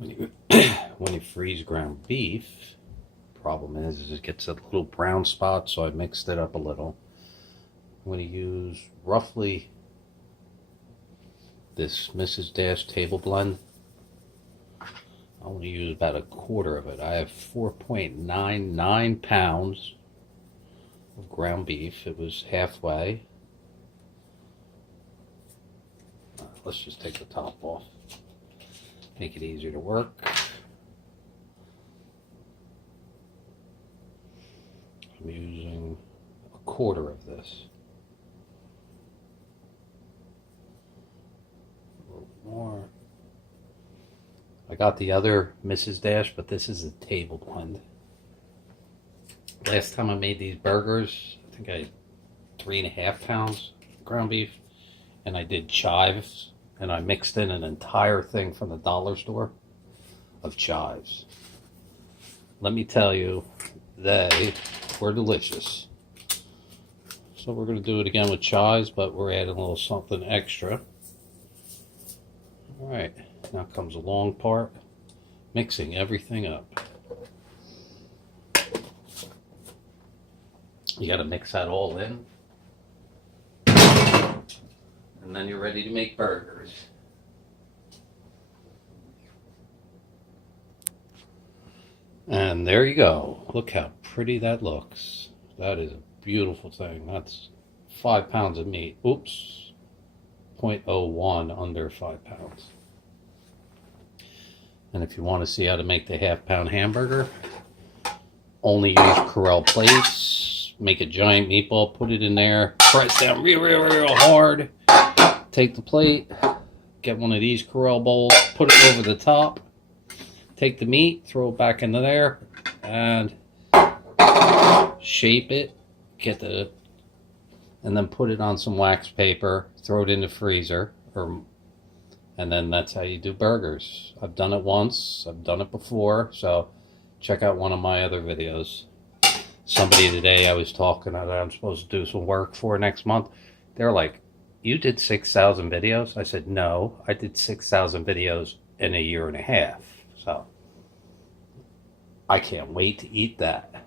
When you when you freeze ground beef, problem is it gets a little brown spot, so I mixed it up a little. I'm going to use roughly this Mrs. Dash table blend. I want to use about a quarter of it. I have 4.99 pounds of ground beef. It was halfway. Let's just take the top off. Make it easier to work. I'm using a quarter of this. A little more. I got the other Mrs. Dash, but this is a table blend. Last time I made these burgers, I think I had 3.5 pounds ground beef, and I did chives, and I mixed in an entire thing from the dollar store of chives. Let me tell you, they were delicious. So we're going to do it again with chives, but we're adding a little something extra. All right, now comes the long part, mixing everything up. You got to mix that all in, and then you're ready to make burgers. And there you go. Look how pretty that looks. That is a beautiful thing. That's 5 pounds of meat. Oops. 0.01 under 5 pounds. And if you want to see how to make the half-pound hamburger, only use Corel plates. Make a giant meatball, put it in there, press down real hard. Take the plate, get one of these Corel bowls, put it over the top. Take the meat, throw it back into there, and shape it, and then put it on some wax paper, throw it in the freezer, and then that's how you do burgers. I've done it once, I've done it before, so check out one of my other videos. Somebody today I was talking that I'm supposed to do some work for next month. They're like, you did 6,000 videos? I said, no, I did 6,000 videos in a year and a half. So I can't wait to eat that.